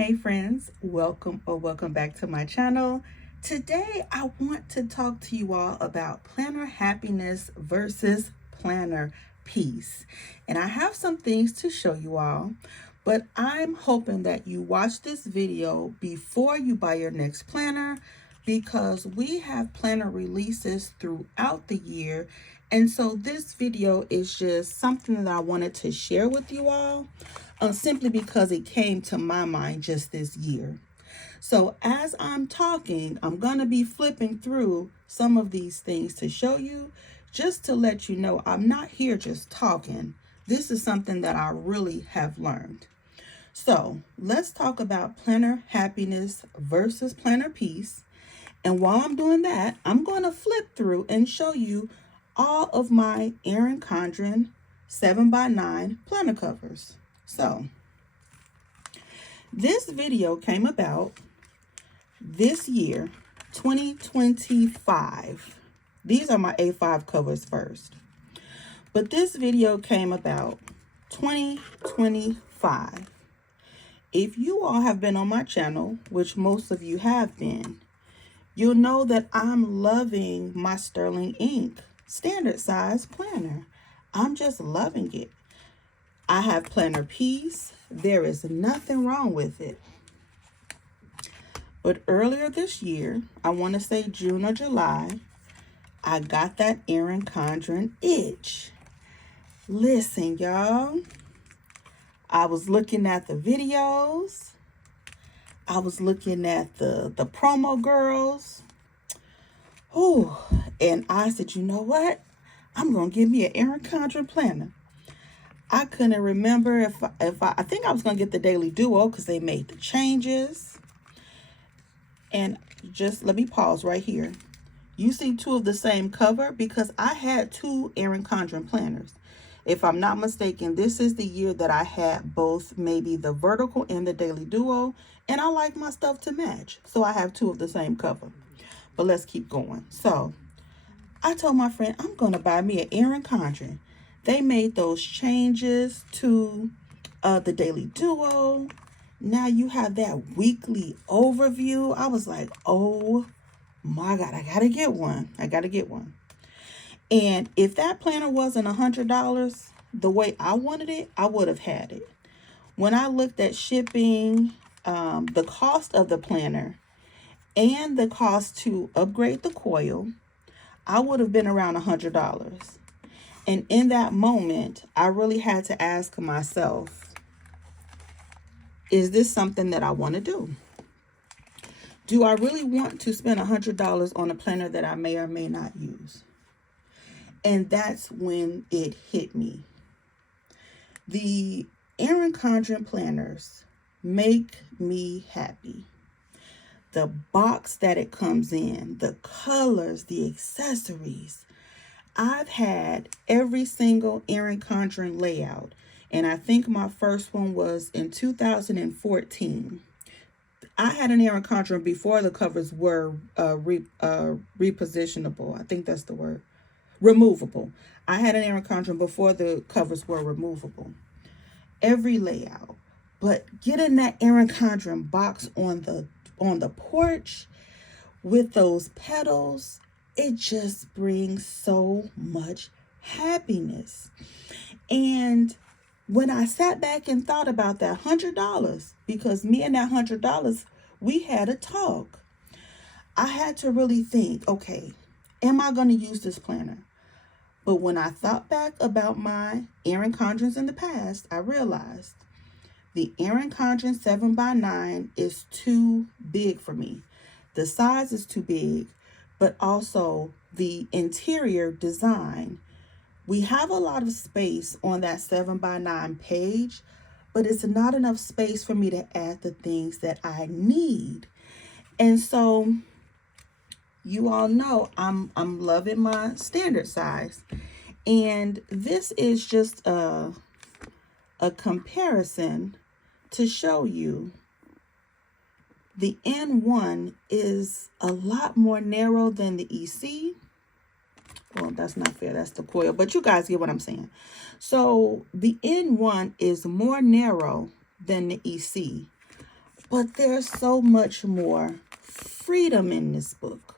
Hey friends, welcome back to my channel. Today I want to talk to you all about planner happiness versus planner peace. And I have some things to show you all, but I'm hoping that you watch this video before you buy your next planner because we have planner releases throughout the year. And so this video is just something that I wanted to share with you all. Simply because it came to my mind just this year. So as I'm talking, I'm going to be flipping through some of these things to show you, just to let you know I'm not here just talking. This is something that I really have learned. So let's talk about planner happiness versus planner peace. And while I'm doing that, I'm going to flip through and show you all of my Aaron Condrin 7x9 planner covers. So this video came about this year, 2025. These are my A5 covers first. But this video came about 2025. If you all have been on my channel, which most of you have been, you'll know that I'm loving my Sterling Ink standard size planner. I'm just loving it. I have planner peace. There is nothing wrong with it. But earlier this year, I want to say June or July, I got that Aaron Condrin itch. Listen, y'all. I was looking at the videos. I was looking at the promo girls. Oh, and I said, you know what? I'm going to give me an Aaron Condrin planner. I couldn't remember if I think I was going to get the Daily Duo because they made the changes. And just let me pause right here. You see two of the same cover because I had two Aaron Condrin planners. If I'm not mistaken, this is the year that I had both, maybe the vertical and the Daily Duo. And I like my stuff to match. So I have two of the same cover. But let's keep going. So I told my friend, I'm going to buy me an Aaron Condrin. They made those changes to the Daily Duo. Now you have that weekly overview. I was like, oh my God, I got to get one. I got to get one. And if that planner wasn't $100 the way I wanted it, I would have had it. When I looked at shipping, the cost of the planner and the cost to upgrade the coil, I would have been around $100. And in that moment, I really had to ask myself, is this something that I want to do? Do I really want to spend $100 on a planner that I may or may not use? And that's when it hit me. The Aaron Condrin planners make me happy. The box that it comes in, the colors, the accessories. I've had every single Aaron Condrin layout, and I think my first one was in 2014. I had an Aaron Condrin before the covers were repositionable. I think that's the word. Removable. I had an Aaron Condrin before the covers were removable. Every layout. But getting that Aaron Condrin box on the porch with those petals, it just brings so much happiness. And when I sat back and thought about that $100, because me and that $100, we had a talk. I had to really think, okay, am I going to use this planner? But when I thought back about my Aaron Condrins in the past, I realized the Aaron Condrin 7x9 is too big for me. The size is too big, but also the interior design. We have a lot of space on that 7x9 page, but it's not enough space for me to add the things that I need. And so you all know I'm loving my standard size. And this is just a comparison to show you the N1 is a lot more narrow than the EC. Well, that's not fair. That's the coil. But you guys get what I'm saying. So the N1 is more narrow than the EC. But there's so much more freedom in this book.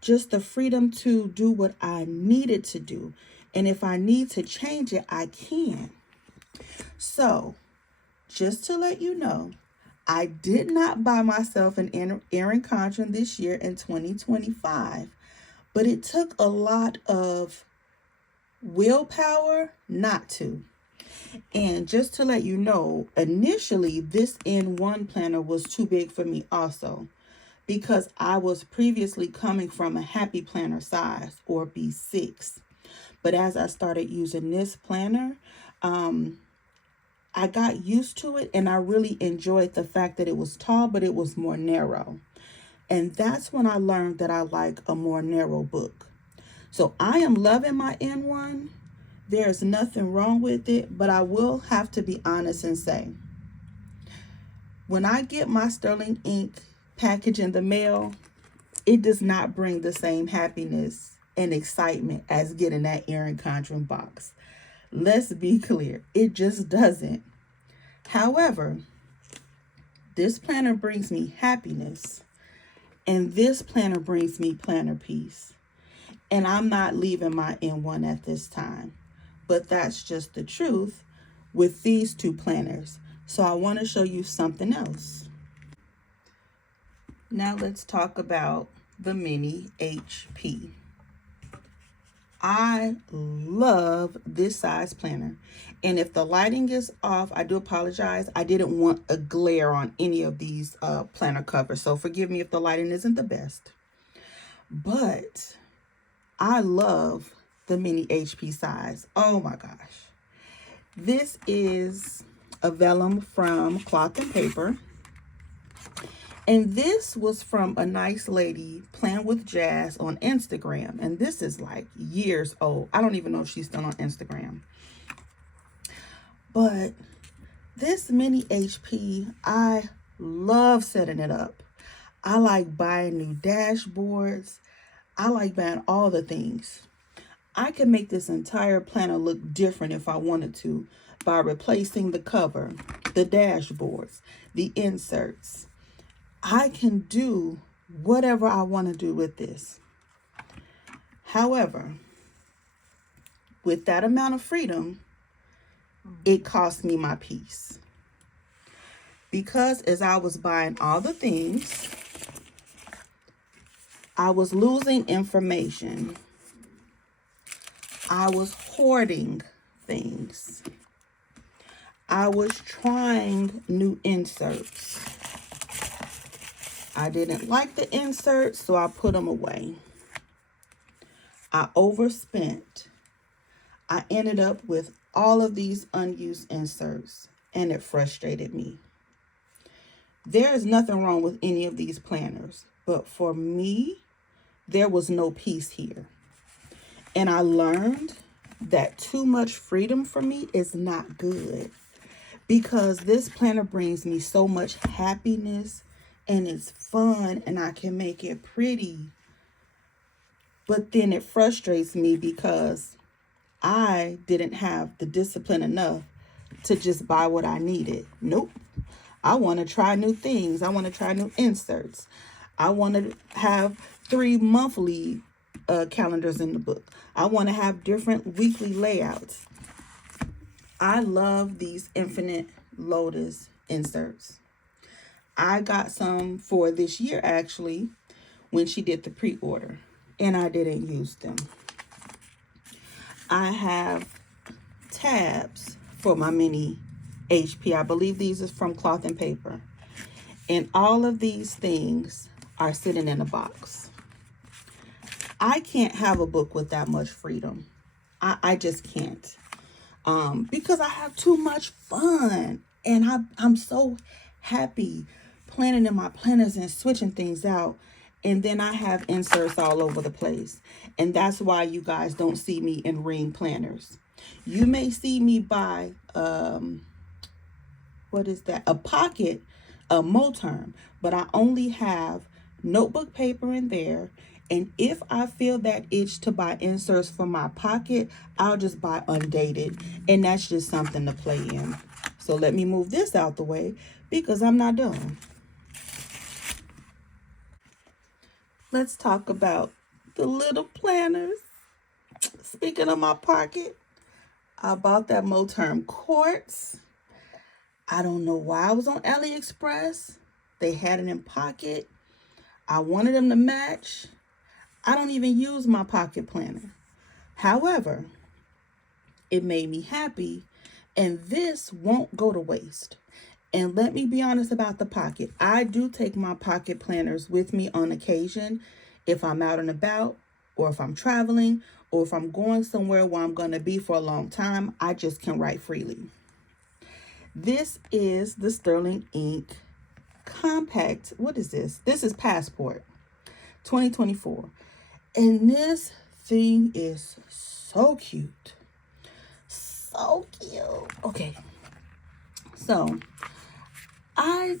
Just the freedom to do what I needed to do. And if I need to change it, I can. So, just to let you know, I did not buy myself an Aaron Condrin this year in 2025. But it took a lot of willpower not to. And just to let you know, initially this N1 planner was too big for me also, because I was previously coming from a happy planner size, or B6. But as I started using this planner, I got used to it, and I really enjoyed the fact that it was tall, but it was more narrow. And that's when I learned that I like a more narrow book. So I am loving my N1. There's nothing wrong with it, but I will have to be honest and say, when I get my Sterling ink package in the mail, it does not bring the same happiness and excitement as getting that Aaron Condrin box. Let's be clear, it just doesn't. However, this planner brings me happiness, and this planner brings me planner peace. And I'm not leaving my N1 at this time. But that's just the truth with these two planners. So I want to show you something else. Now let's talk about the Mini HP. I love this size planner. And if the lighting is off, I do apologize. I didn't want a glare on any of these planner covers. So forgive me if the lighting isn't the best. But I love the Mini HP size. Oh my gosh. This is a vellum from Cloth and Paper. And this was from a nice lady, Playing with Jazz, on Instagram. And this is like years old. I don't even know if she's still on Instagram. But this Mini HP, I love setting it up. I like buying new dashboards. I like buying all the things. I can make this entire planner look different if I wanted to by replacing the cover, the dashboards, the inserts. I can do whatever I want to do with this. However, with that amount of freedom, it cost me my peace. Because as I was buying all the things, I was losing information. I was hoarding things. I was trying new inserts. I didn't like the inserts, so I put them away. I overspent. I ended up with all of these unused inserts, and it frustrated me. There is nothing wrong with any of these planners, but for me, there was no peace here. And I learned that too much freedom for me is not good, because this planner brings me so much happiness and it's fun and I can make it pretty. But then it frustrates me because I didn't have the discipline enough to just buy what I needed. Nope. I want to try new things. I want to try new inserts. I want to have 3 monthly calendars in the book. I want to have different weekly layouts. I love these Infinite Lotus inserts. I got some for this year actually when she did the pre-order, and I didn't use them. I have tabs for my Mini HP. I believe these are from Cloth and Paper. And all of these things are sitting in a box. I can't have a book with that much freedom. I just can't. Because I have too much fun. And I'm so happy planning in my planners and switching things out. And then I have inserts all over the place. And that's why you guys don't see me in ring planners. You may see me buy, what is that? A pocket, a Moterm. But I only have notebook paper in there. And if I feel that itch to buy inserts for my pocket, I'll just buy undated. And that's just something to play in. So let me move this out the way because I'm not done. let's talk about the little planners. Speaking of my pocket, I bought that Moterm quartz. I don't know why I was on AliExpress. They had it in pocket. I wanted them to match. I don't even use my pocket planner. However, it made me happy, and this won't go to waste. And let me be honest about the pocket. I do take my pocket planners with me on occasion if I'm out and about, or if I'm traveling, or if I'm going somewhere where I'm going to be for a long time. I just can write freely. This is the Sterling Ink Compact. What is this? This is Passport 2024. And this thing is so cute. So cute. Okay. So I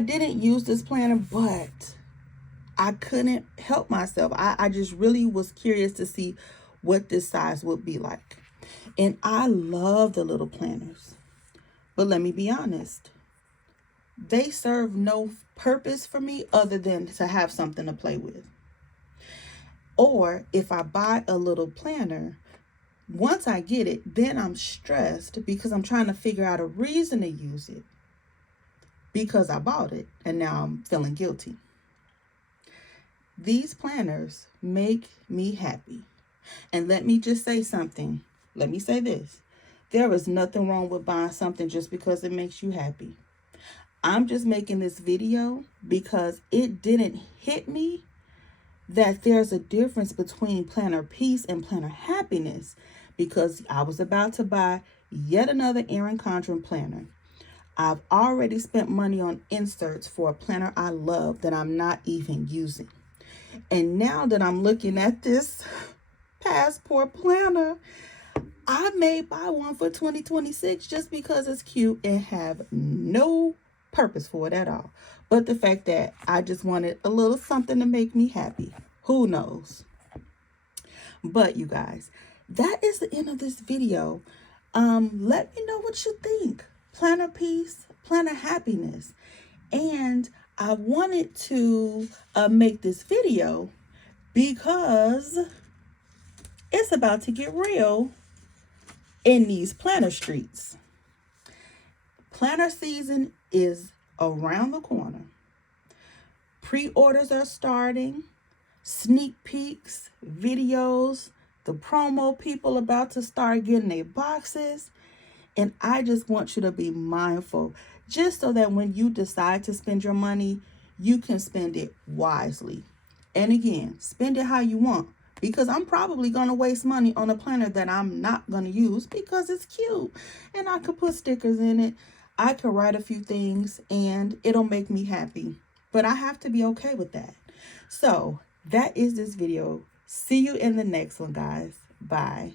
didn't use this planner, but I couldn't help myself. I just really was curious to see what this size would be like. And I love the little planners. But let me be honest. They serve no purpose for me other than to have something to play with. Or if I buy a little planner, once I get it, then I'm stressed because I'm trying to figure out a reason to use it because I bought it and now I'm feeling guilty. These planners make me happy. And let me just say something. Let me say this. There is nothing wrong with buying something just because it makes you happy. I'm just making this video because it didn't hit me that there's a difference between planner peace and planner happiness, because I was about to buy yet another Aaron Condrin planner. I've already spent money on inserts for a planner I love that I'm not even using. And now that I'm looking at this Passport planner, I may buy one for 2026 just because it's cute and have no purpose for it at all. But the fact that I just wanted a little something to make me happy. Who knows? But you guys, that is the end of this video. Let me know what you think. Planner peace, planner happiness. And I wanted to make this video because it's about to get real in these planner streets. Planner season is around the corner. Pre-orders are starting. Sneak peeks, videos, the promo people about to start getting their boxes. And I just want you to be mindful, just so that when you decide to spend your money, you can spend it wisely. And again, spend it how you want, because I'm probably going to waste money on a planner that I'm not going to use because it's cute. And I could put stickers in it. I could write a few things and it'll make me happy. But I have to be okay with that. So that is this video. See you in the next one, guys. Bye.